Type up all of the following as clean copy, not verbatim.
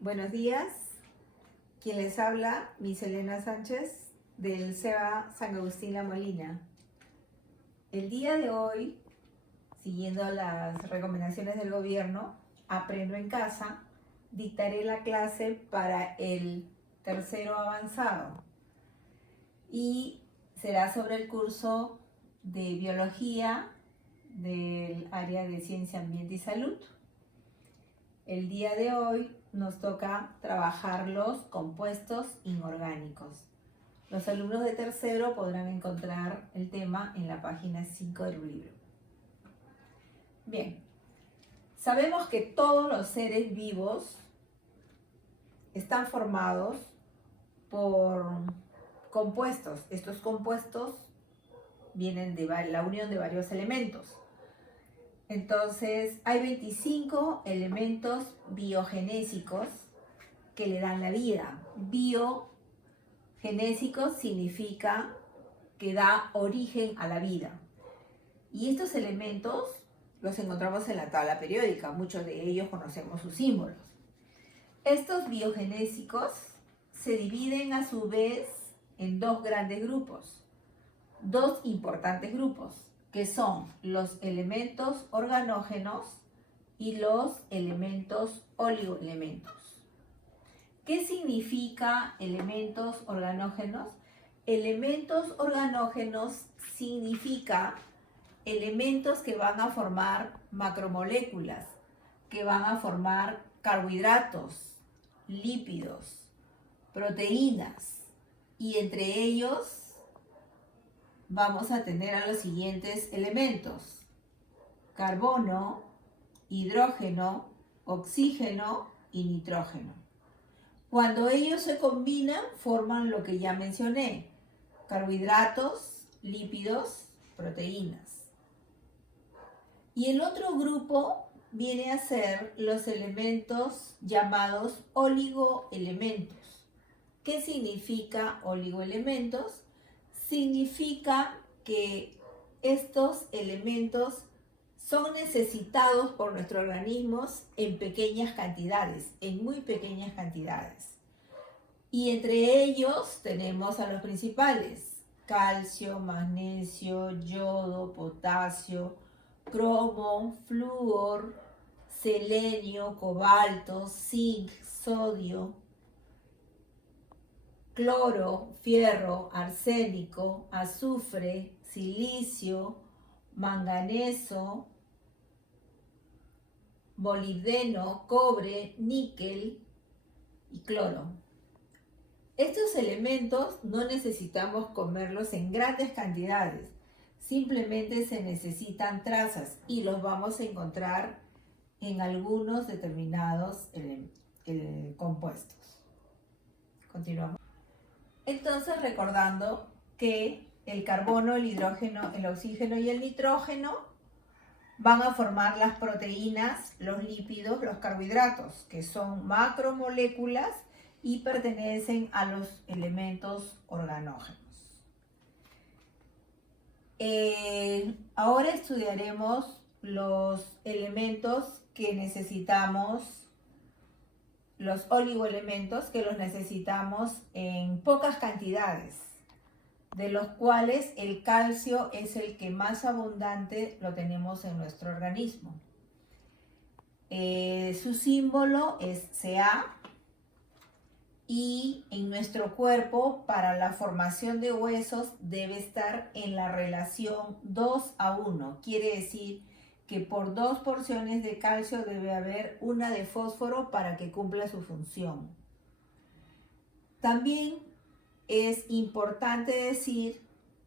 Buenos días, quien les habla, Miss Elena Sánchez del CEBA San Agustín La Molina. El día de hoy, siguiendo las recomendaciones del gobierno, Aprendo en Casa, dictaré la clase para el tercero avanzado y será sobre el curso de Biología del área de Ciencia, Ambiente y Salud. El día de hoy nos toca trabajar los compuestos inorgánicos. Los alumnos de tercero podrán encontrar el tema en la página 5 del libro. Bien, sabemos que todos los seres vivos están formados por compuestos. Estos compuestos vienen de la unión de varios elementos. Entonces, hay 25 elementos biogenésicos que le dan la vida. Biogenésico significa que da origen a la vida. Y estos elementos los encontramos en la tabla periódica. Muchos de ellos conocemos sus símbolos. Estos biogenésicos se dividen a su vez en dos grandes grupos. Dos importantes grupos, que son los elementos organógenos y los elementos oligoelementos. ¿Qué significa elementos organógenos? Elementos organógenos significa elementos que van a formar macromoléculas, que van a formar carbohidratos, lípidos, proteínas, y entre ellos vamos a tener a los siguientes elementos: carbono, hidrógeno, oxígeno y nitrógeno. Cuando ellos se combinan, forman lo que ya mencioné: carbohidratos, lípidos, proteínas. Y el otro grupo viene a ser los elementos llamados oligoelementos. ¿Qué significa oligoelementos? Significa que estos elementos son necesitados por nuestro organismo en pequeñas cantidades, en muy pequeñas cantidades. Y entre ellos tenemos a los principales: calcio, magnesio, yodo, potasio, cromo, flúor, selenio, cobalto, zinc, sodio, cloro, fierro, arsénico, azufre, silicio, manganeso, molibdeno, cobre, níquel y cloro. Estos elementos no necesitamos comerlos en grandes cantidades, simplemente se necesitan trazas y los vamos a encontrar en algunos determinados compuestos. Continuamos. Entonces, recordando que el carbono, el hidrógeno, el oxígeno y el nitrógeno van a formar las proteínas, los lípidos, los carbohidratos, que son macromoléculas y pertenecen a los elementos organógenos. Ahora estudiaremos los elementos que necesitamos, los oligoelementos que los necesitamos en pocas cantidades, de los cuales el calcio es el que más abundante lo tenemos en nuestro organismo. Su símbolo es Ca, y en nuestro cuerpo, para la formación de huesos, debe estar en la relación 2:1. Quiere decir que por 2 porciones de calcio debe haber una de fósforo para que cumpla su función. También es importante decir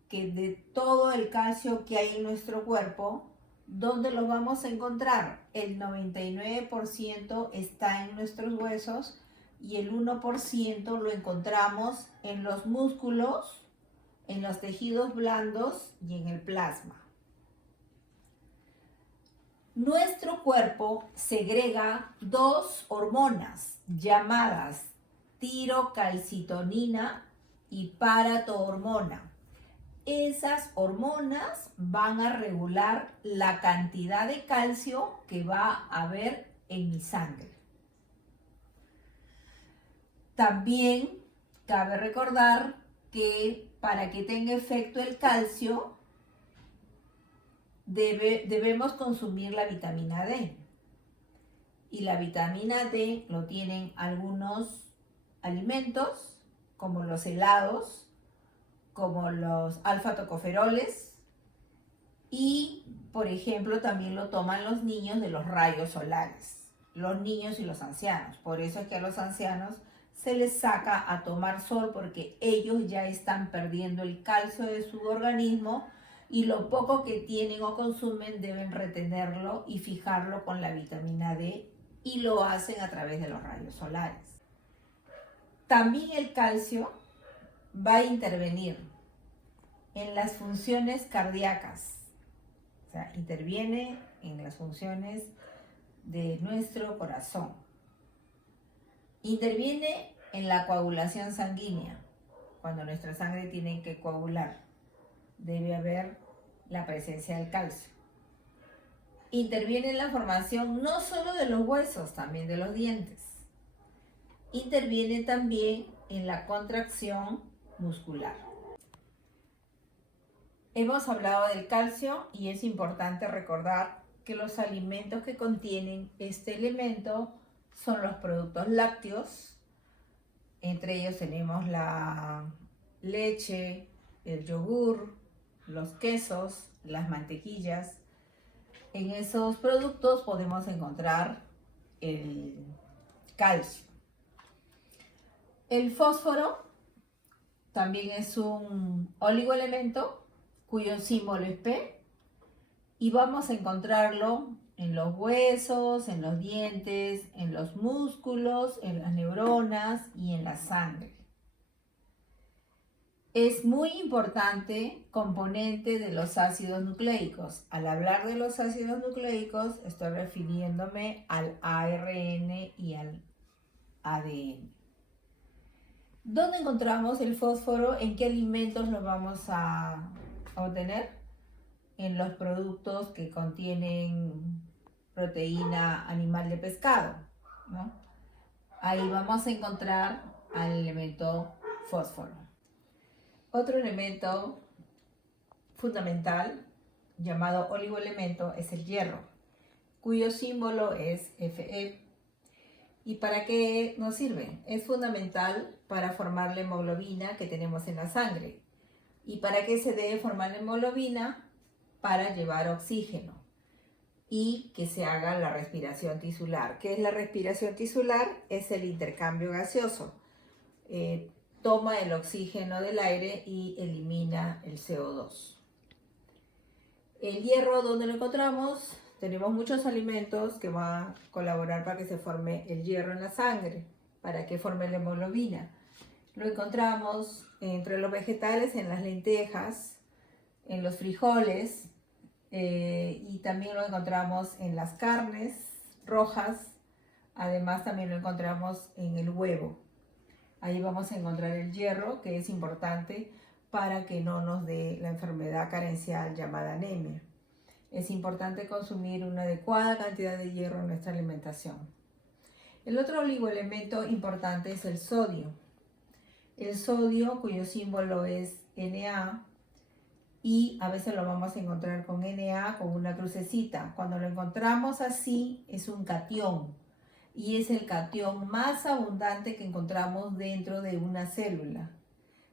que de todo el calcio que hay en nuestro cuerpo, ¿dónde lo vamos a encontrar? El 99% está en nuestros huesos y el 1% lo encontramos en los músculos, en los tejidos blandos y en el plasma. Nuestro cuerpo segrega dos hormonas llamadas tirocalcitonina y paratohormona. Esas hormonas van a regular la cantidad de calcio que va a haber en mi sangre. También cabe recordar que para que tenga efecto el calcio, debemos consumir la vitamina D. Y la vitamina D lo tienen algunos alimentos, como los helados, como los alfa-tocoferoles, y, por ejemplo, también lo toman los niños de los rayos solares, los niños y los ancianos. Por eso es que a los ancianos se les saca a tomar sol, porque ellos ya están perdiendo el calcio de su organismo y lo poco que tienen o consumen deben retenerlo y fijarlo con la vitamina D, y lo hacen a través de los rayos solares. También el calcio va a intervenir en las funciones cardíacas, o sea, interviene en las funciones de nuestro corazón. Interviene en la coagulación sanguínea. Cuando nuestra sangre tiene que coagular, debe haber la presencia del calcio. Interviene en la formación no solo de los huesos, también de los dientes. Interviene también en la contracción muscular. Hemos hablado del calcio y es importante recordar que los alimentos que contienen este elemento son los productos lácteos. Entre ellos tenemos la leche, el yogur, los quesos, las mantequillas. En esos productos podemos encontrar el calcio. El fósforo también es un oligoelemento cuyo símbolo es P, y vamos a encontrarlo en los huesos, en los dientes, en los músculos, en las neuronas y en la sangre. Es muy importante componente de los ácidos nucleicos. Al hablar de los ácidos nucleicos, estoy refiriéndome al ARN y al ADN. ¿Dónde encontramos el fósforo? ¿En qué alimentos lo vamos a obtener? En los productos que contienen proteína animal de pescado, ¿no? Ahí vamos a encontrar al elemento fósforo. Otro elemento fundamental llamado oligoelemento es el hierro, cuyo símbolo es Fe. ¿Y para qué nos sirve? Es fundamental para formar la hemoglobina que tenemos en la sangre. ¿Y para qué se debe formar la hemoglobina? Para llevar oxígeno y que se haga la respiración tisular. ¿Qué es la respiración tisular? Es el intercambio gaseoso. Toma el oxígeno del aire y elimina el CO2. El hierro, ¿dónde lo encontramos? Tenemos muchos alimentos que van a colaborar para que se forme el hierro en la sangre, para que forme la hemoglobina. Lo encontramos entre los vegetales, en las lentejas, en los frijoles, y también lo encontramos en las carnes rojas. Además también lo encontramos en el huevo. Ahí vamos a encontrar el hierro, que es importante para que no nos dé la enfermedad carencial llamada anemia. Es importante consumir una adecuada cantidad de hierro en nuestra alimentación. El otro oligoelemento importante es el sodio. El sodio, cuyo símbolo es Na, y a veces lo vamos a encontrar con Na, con una crucecita. Cuando lo encontramos así, es un catión, y es el catión más abundante que encontramos dentro de una célula.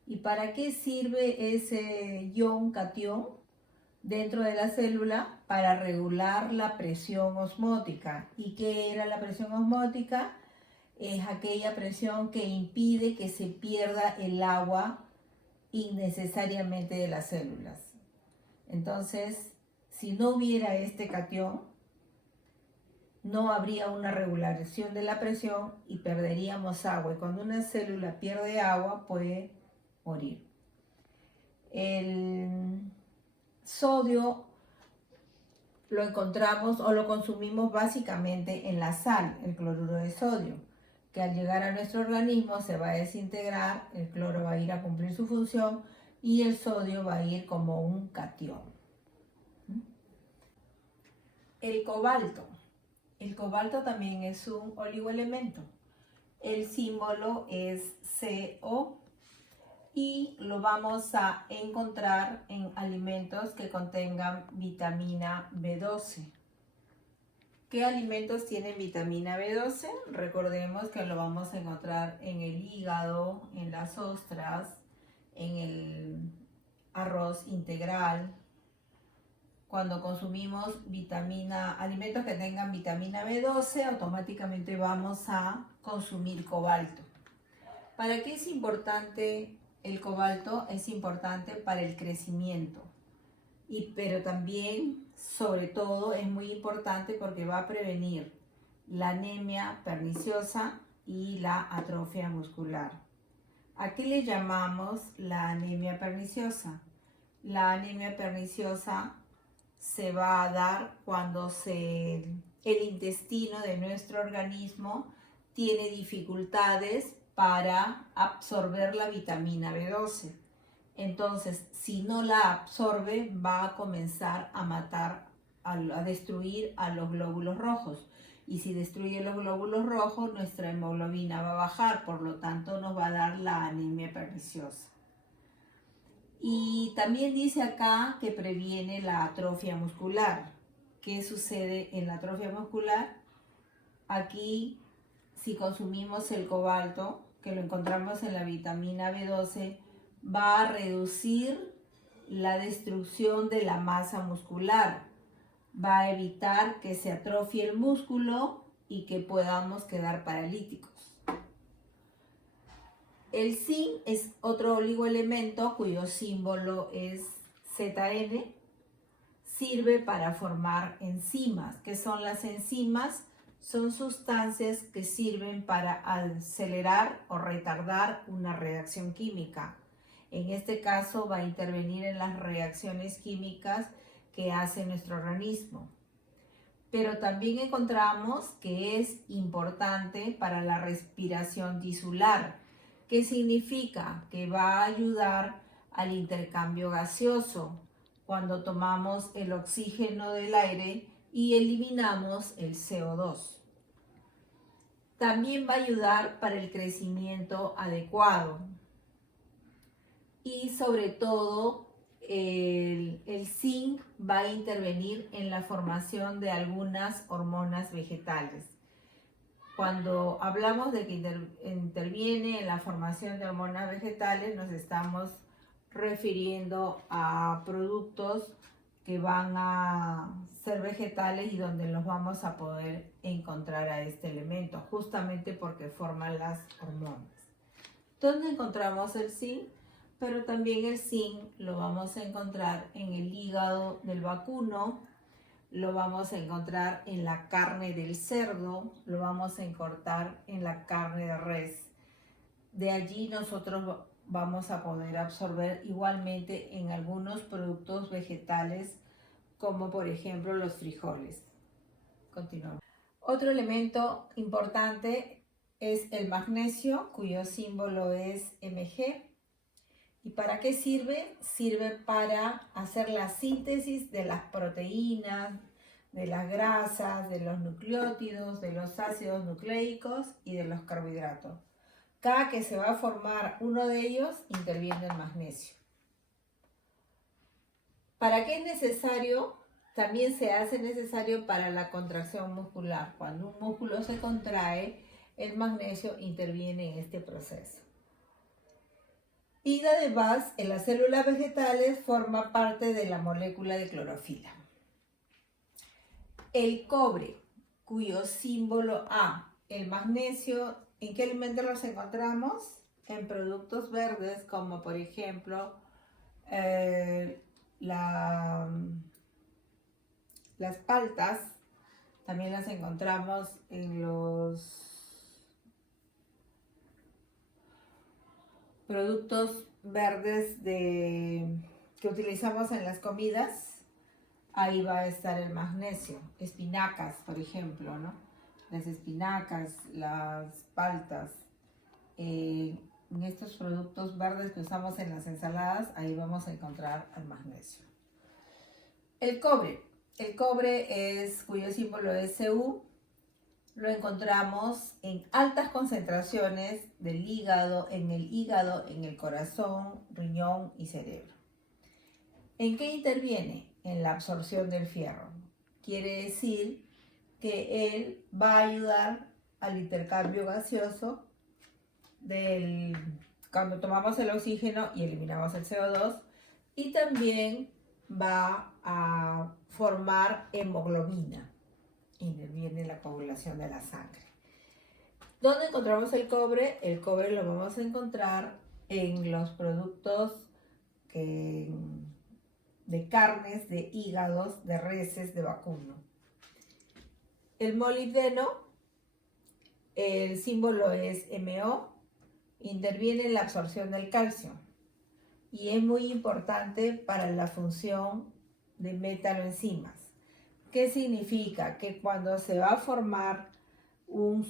¿Y para qué sirve ese ion catión dentro de la célula? Para regular la presión osmótica. ¿Y qué era la presión osmótica? Es aquella presión que impide que se pierda el agua innecesariamente de las células. Entonces, si no hubiera este catión, no habría una regulación de la presión y perderíamos agua. Y cuando una célula pierde agua, puede morir. El sodio lo encontramos o lo consumimos básicamente en la sal, el cloruro de sodio, que al llegar a nuestro organismo se va a desintegrar, el cloro va a ir a cumplir su función y el sodio va a ir como un catión. El cobalto. El cobalto también es un oligoelemento, El símbolo es CO y lo vamos a encontrar en alimentos que contengan vitamina B12. ¿Qué alimentos tienen vitamina B12? Recordemos que lo vamos a encontrar en el hígado, en las ostras, en el arroz integral. Cuando consumimos alimentos que tengan vitamina B12, automáticamente vamos a consumir cobalto. ¿Para qué es importante el cobalto? Es importante para el crecimiento. Pero también, sobre todo, es muy importante porque va a prevenir la anemia perniciosa y la atrofia muscular. ¿A qué le llamamos la anemia perniciosa? La anemia perniciosa se va a dar cuando el intestino de nuestro organismo tiene dificultades para absorber la vitamina B12. Entonces, si no la absorbe, va a comenzar a matar, a destruir a los glóbulos rojos. Y si destruye los glóbulos rojos, nuestra hemoglobina va a bajar, por lo tanto nos va a dar la anemia perniciosa. Y también dice acá que previene la atrofia muscular. ¿Qué sucede en la atrofia muscular? Aquí, si consumimos el cobalto, que lo encontramos en la vitamina B12, va a reducir la destrucción de la masa muscular, va a evitar que se atrofie el músculo y que podamos quedar paralíticos. El zinc es otro oligoelemento cuyo símbolo es ZN. Sirve para formar enzimas. ¿Qué son las enzimas? Son sustancias que sirven para acelerar o retardar una reacción química. En este caso va a intervenir en las reacciones químicas que hace nuestro organismo. Pero también encontramos que es importante para la respiración tisular. ¿Qué significa? Que va a ayudar al intercambio gaseoso cuando tomamos el oxígeno del aire y eliminamos el CO2. También va a ayudar para el crecimiento adecuado. Y sobre todo, el zinc va a intervenir en la formación de algunas hormonas vegetales. Cuando hablamos de que interviene en la formación de hormonas vegetales, nos estamos refiriendo a productos que van a ser vegetales y donde los vamos a poder encontrar a este elemento, justamente porque forman las hormonas. ¿Dónde encontramos el zinc? Pero también el zinc lo vamos a encontrar en el hígado del vacuno, lo vamos a encontrar en la carne del cerdo, lo vamos a encontrar en la carne de res. De allí nosotros vamos a poder absorber igualmente en algunos productos vegetales, como por ejemplo los frijoles. Continuamos. Otro elemento importante es el magnesio, cuyo símbolo es Mg. ¿Y para qué sirve? Sirve para hacer la síntesis de las proteínas, de las grasas, de los nucleótidos, de los ácidos nucleicos y de los carbohidratos. Cada que se va a formar uno de ellos, interviene el magnesio. ¿Para qué es necesario? También se hace necesario para la contracción muscular. Cuando un músculo se contrae, el magnesio interviene en este proceso. Y además, en las células vegetales forma parte de la molécula de clorofila. El cobre, cuyo símbolo A, el magnesio, ¿en qué alimentos los encontramos? En productos verdes, como por ejemplo las paltas. También las encontramos en los productos verdes que utilizamos en las comidas. Ahí va a estar el magnesio. Espinacas, por ejemplo, ¿no? Las espinacas, las paltas. En estos productos verdes que usamos en las ensaladas, ahí vamos a encontrar el magnesio. El cobre. El cobre cuyo símbolo es Cu. lo encontramos en altas concentraciones del hígado, en el corazón, riñón y cerebro. ¿En qué interviene? En la absorción del fierro. Quiere decir que él va a ayudar al intercambio gaseoso cuando tomamos el oxígeno y eliminamos el CO2, y también va a formar hemoglobina. Interviene en la coagulación de la sangre. ¿Dónde encontramos el cobre? El cobre lo vamos a encontrar en los productos de carnes, de hígados, de reses, de vacuno. El molibdeno, el símbolo es MO, interviene en la absorción del calcio y es muy importante para la función de metaloenzimas. ¿Qué significa? Que cuando se va a formar un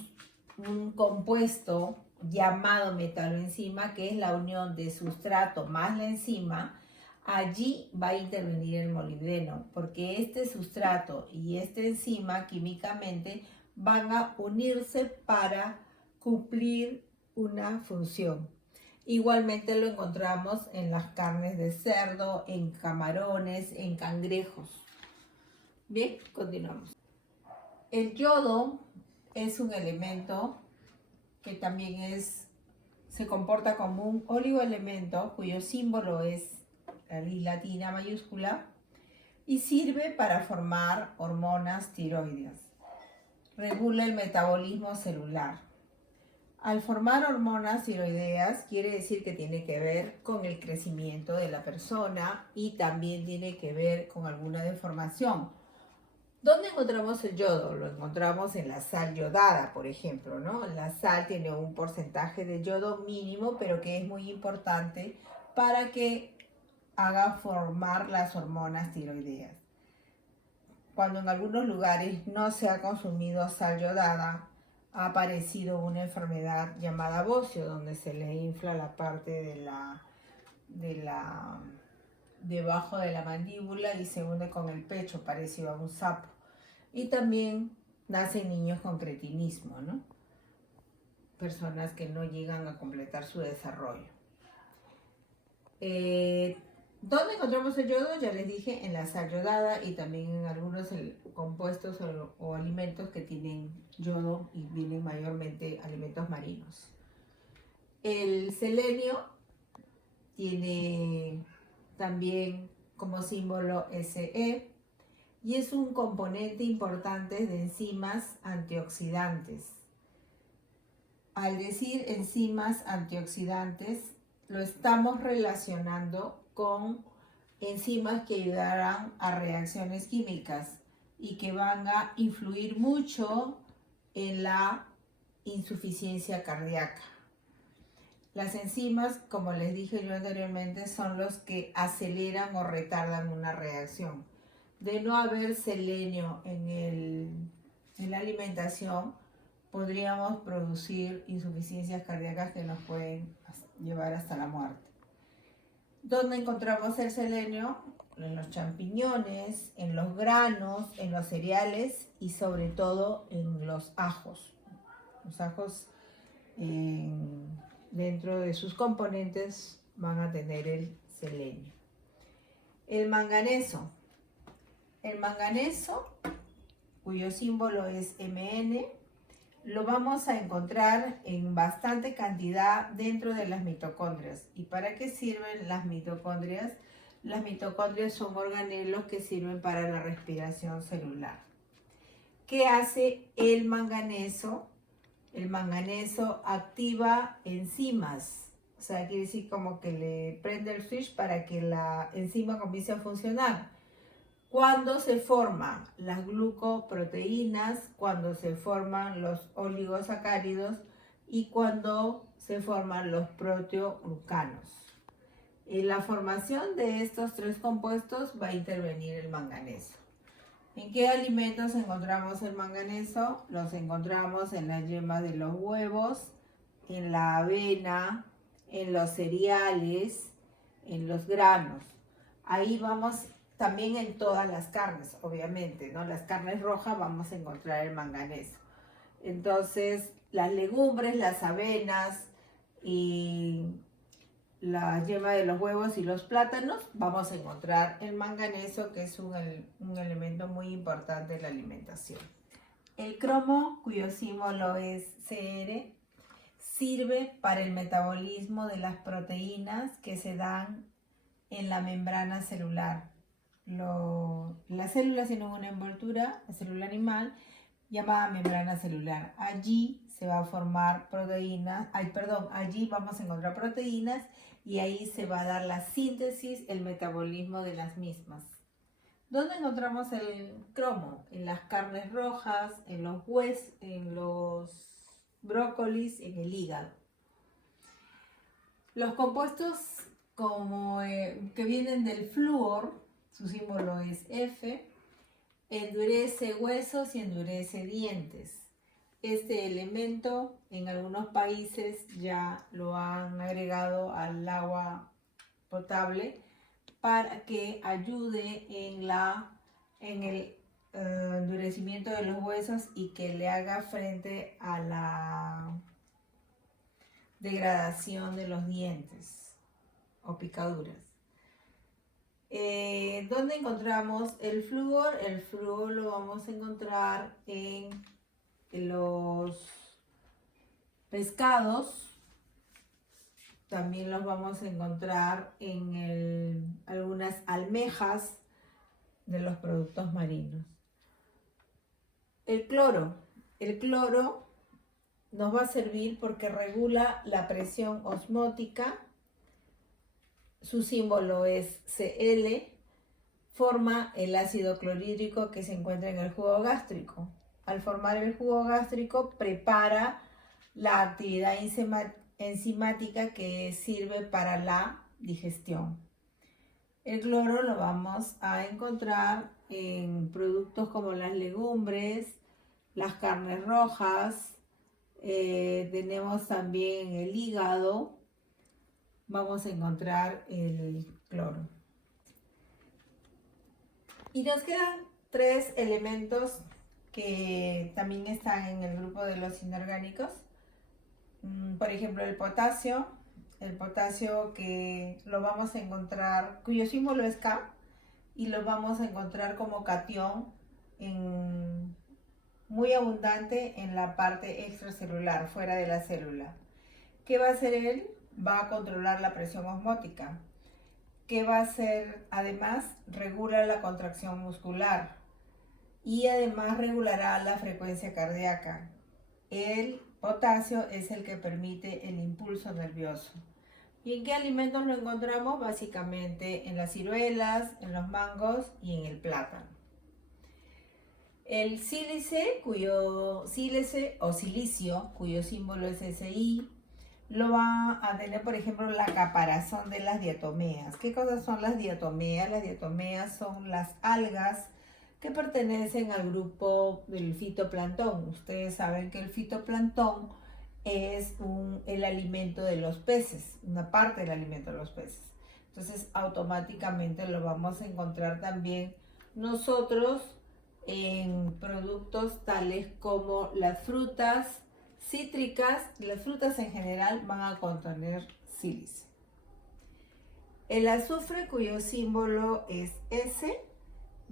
compuesto llamado metaloenzima, que es la unión de sustrato más la enzima, allí va a intervenir el molibdeno, porque este sustrato y esta enzima químicamente van a unirse para cumplir una función. Igualmente lo encontramos en las carnes de cerdo, en camarones, en cangrejos. Bien, continuamos. El yodo es un elemento que también se comporta como un oligoelemento cuyo símbolo es la I latina mayúscula y sirve para formar hormonas tiroideas. Regula el metabolismo celular. Al formar hormonas tiroideas quiere decir que tiene que ver con el crecimiento de la persona y también tiene que ver con alguna deformación. ¿Dónde encontramos el yodo? Lo encontramos en la sal yodada, por ejemplo, ¿no? La sal tiene un porcentaje de yodo mínimo, pero que es muy importante para que haga formar las hormonas tiroideas. Cuando en algunos lugares no se ha consumido sal yodada, ha aparecido una enfermedad llamada bocio, donde se le infla la parte debajo de la mandíbula y se hunde con el pecho, parecido a un sapo. Y también nacen niños con cretinismo, ¿no? Personas que no llegan a completar su desarrollo. ¿Dónde encontramos el yodo? Ya les dije, en la sal yodada y también en algunos compuestos o alimentos que tienen yodo y vienen mayormente alimentos marinos. El selenio tiene también como símbolo Se y es un componente importante de enzimas antioxidantes. Al decir enzimas antioxidantes, lo estamos relacionando con enzimas que ayudarán a reacciones químicas y que van a influir mucho en la insuficiencia cardíaca. Las enzimas, como les dije yo anteriormente, son los que aceleran o retardan una reacción. De no haber selenio en la alimentación, podríamos producir insuficiencias cardíacas que nos pueden llevar hasta la muerte. ¿Dónde encontramos el selenio? En los champiñones, en los granos, en los cereales y sobre todo en los ajos. Los ajos dentro de sus componentes van a tener el selenio. El manganeso. El manganeso, cuyo símbolo es Mn, lo vamos a encontrar en bastante cantidad dentro de las mitocondrias. ¿Y para qué sirven las mitocondrias? Las mitocondrias son organelos que sirven para la respiración celular. ¿Qué hace el manganeso? El manganeso activa enzimas. O sea, quiere decir como que le prende el switch para que la enzima comience a funcionar. Cuando se forman las glucoproteínas, cuando se forman los oligosacáridos y cuando se forman los proteoglucanos. En la formación de estos tres compuestos va a intervenir el manganeso. ¿En qué alimentos encontramos el manganeso? Los encontramos en las yemas de los huevos, en la avena, en los cereales, en los granos. Ahí vamos también en todas las carnes, obviamente, ¿no? Las carnes rojas vamos a encontrar el manganeso. Entonces, las legumbres, las avenas y la yema de los huevos y los plátanos, vamos a encontrar el manganeso, que es un elemento muy importante en la alimentación. El cromo, cuyo símbolo es Cr, sirve para el metabolismo de las proteínas que se dan en la membrana celular. Las células tienen una envoltura, la célula animal, llamada membrana celular. Allí se va a formar proteínas, allí vamos a encontrar proteínas y ahí se va a dar la síntesis, el metabolismo de las mismas. ¿Dónde encontramos el cromo? En las carnes rojas, en los huesos, en los brócolis, en el hígado. Los compuestos que vienen del flúor, su símbolo es F, endurece huesos y endurece dientes. Este elemento en algunos países ya lo han agregado al agua potable para que ayude en el endurecimiento de los huesos y que le haga frente a la degradación de los dientes o picaduras. ¿Dónde encontramos el flúor? El flúor lo vamos a encontrar en los pescados. También los vamos a encontrar en algunas almejas de los productos marinos. El cloro. El cloro nos va a servir porque regula la presión osmótica. Su símbolo es Cl. Forma el ácido clorhídrico que se encuentra en el jugo gástrico. Al formar el jugo gástrico, prepara la actividad enzimática que sirve para la digestión. El cloro lo vamos a encontrar en productos como las legumbres, las carnes rojas, tenemos también en el hígado, vamos a encontrar el cloro. Y nos quedan 3 elementos que también están en el grupo de los inorgánicos. Por ejemplo, el potasio que lo vamos a encontrar, cuyo símbolo es K, y lo vamos a encontrar como catión muy abundante en la parte extracelular, fuera de la célula. ¿Qué va a hacer él? Va a controlar la presión osmótica. ¿Qué va a hacer? Además, regula la contracción muscular y además regulará la frecuencia cardíaca. El potasio es el que permite el impulso nervioso. ¿Y en qué alimentos lo encontramos? Básicamente en las ciruelas, en los mangos y en el plátano. El sílice, silicio, cuyo símbolo es Si, lo va a tener, por ejemplo, la caparazón de las diatomeas. ¿Qué cosas son las diatomeas? Las diatomeas son las algas que pertenecen al grupo del fitoplancton. Ustedes saben que el fitoplancton es el alimento de los peces, una parte del alimento de los peces. Entonces, automáticamente lo vamos a encontrar también nosotros en productos tales como las frutas cítricas. Las frutas en general van a contener sílice. El azufre, cuyo símbolo es S,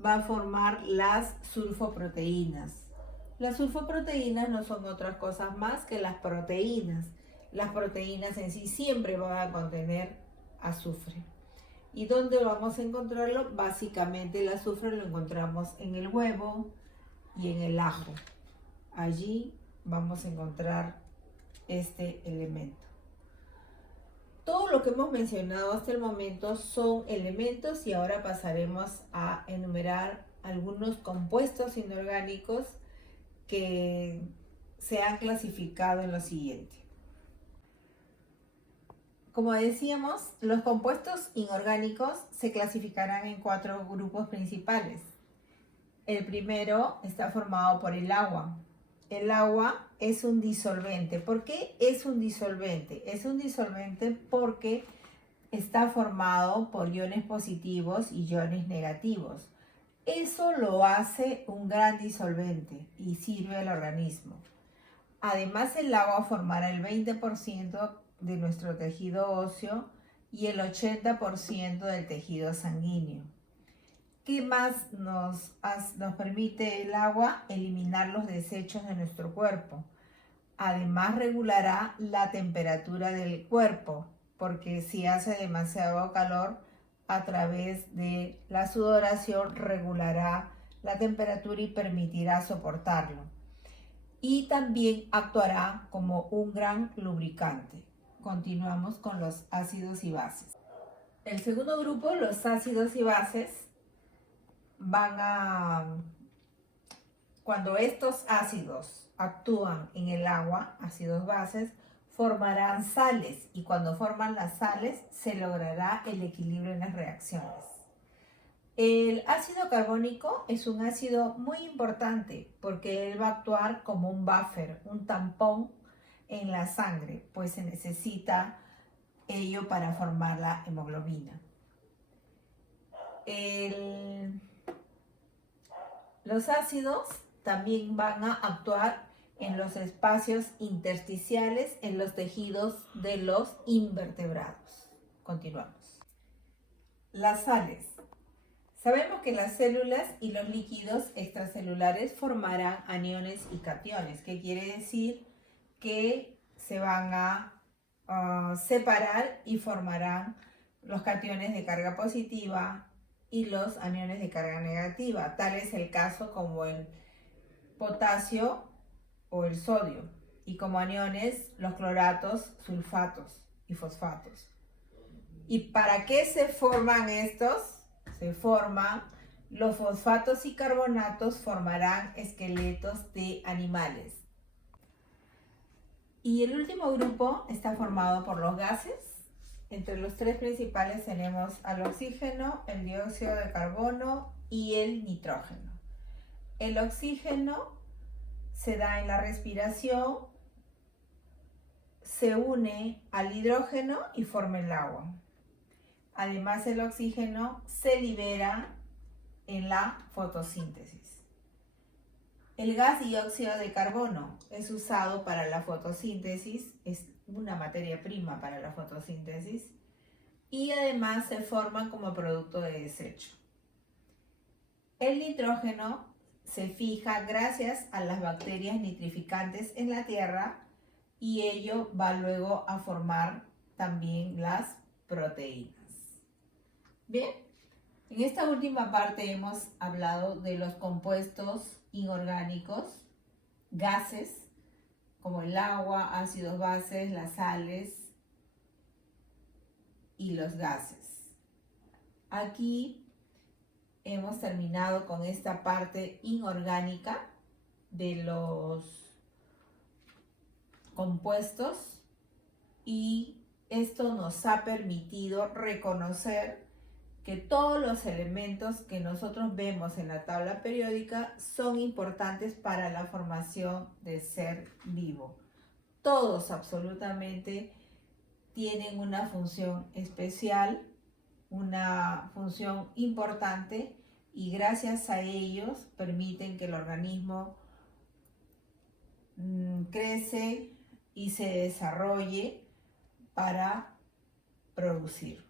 va a formar las sulfoproteínas. Las sulfoproteínas no son otras cosas más que las proteínas. Las proteínas en sí siempre van a contener azufre. ¿Y dónde vamos a encontrarlo? Básicamente el azufre lo encontramos en el huevo y en el ajo. Allí vamos a encontrar este elemento. Todo lo que hemos mencionado hasta el momento son elementos y ahora pasaremos a enumerar algunos compuestos inorgánicos que se han clasificado en lo siguiente. Como decíamos, los compuestos inorgánicos se clasificarán en 4 grupos principales. El primero está formado por el agua. El agua es un disolvente. ¿Por qué es un disolvente? Es un disolvente porque está formado por iones positivos y iones negativos. Eso lo hace un gran disolvente y sirve al organismo. Además, el agua formará el 20% de nuestro tejido óseo y el 80% del tejido sanguíneo. ¿Qué más nos permite el agua? Eliminar los desechos de nuestro cuerpo. Además, regulará la temperatura del cuerpo, porque si hace demasiado calor, a través de la sudoración regulará la temperatura y permitirá soportarlo. Y también actuará como un gran lubricante. Continuamos con los ácidos y bases. El segundo grupo, los ácidos y bases, cuando estos ácidos actúan en el agua, ácidos bases, formarán sales, y cuando forman las sales se logrará el equilibrio en las reacciones. El ácido carbónico es un ácido muy importante porque él va a actuar como un buffer, un tampón en la sangre, pues se necesita ello para formar la hemoglobina. Los ácidos también van a actuar en los espacios intersticiales en los tejidos de los invertebrados. Continuamos. Las sales. Sabemos que las células y los líquidos extracelulares formarán aniones y cationes, que quiere decir que se van a separar y formarán los cationes de carga positiva y los aniones de carga negativa. Tal es el caso como el potasio o el sodio, y como aniones los cloratos, sulfatos y fosfatos. ¿Y para qué se forman estos? Se forman los fosfatos y carbonatos, formarán esqueletos de animales. Y el último grupo está formado por los gases. Entre los tres principales tenemos al oxígeno, el dióxido de carbono y el nitrógeno. El oxígeno se da en la respiración, se une al hidrógeno y forma el agua. Además, el oxígeno se libera en la fotosíntesis. El gas dióxido de carbono es usado para la fotosíntesis, es una materia prima para la fotosíntesis, y además se forma como producto de desecho. El nitrógeno se fija gracias a las bacterias nitrificantes en la tierra, y ello va luego a formar también las proteínas. Bien, en esta última parte hemos hablado de los compuestos inorgánicos, gases, como el agua, ácidos bases, las sales y los gases. Aquí hemos terminado con esta parte inorgánica de los compuestos, y esto nos ha permitido reconocer que todos los elementos que nosotros vemos en la tabla periódica son importantes para la formación de ser vivo. Todos absolutamente tienen una función especial, una función importante, y gracias a ellos permiten que el organismo crece y se desarrolle para producir.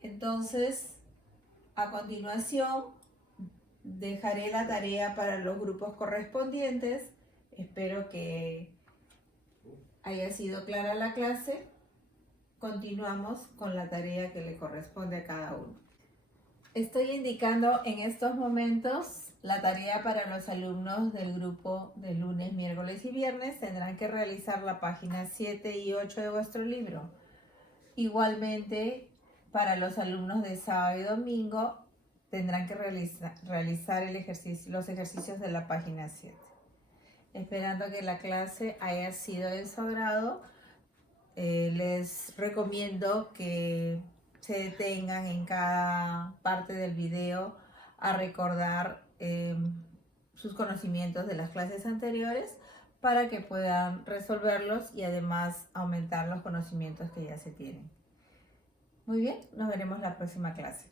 Entonces, a continuación, dejaré la tarea para los grupos correspondientes. Espero que haya sido clara la clase. Continuamos con la tarea que le corresponde a cada uno. Estoy indicando en estos momentos la tarea para los alumnos del grupo de lunes, miércoles y viernes. Tendrán que realizar la página 7 y 8 de vuestro libro. Igualmente, para los alumnos de sábado y domingo tendrán que realizar los ejercicios de la página 7. Esperando que la clase haya sido de su agrado, les recomiendo que se detengan en cada parte del video a recordar sus conocimientos de las clases anteriores, para que puedan resolverlos y además aumentar los conocimientos que ya se tienen. Muy bien, nos veremos la próxima clase.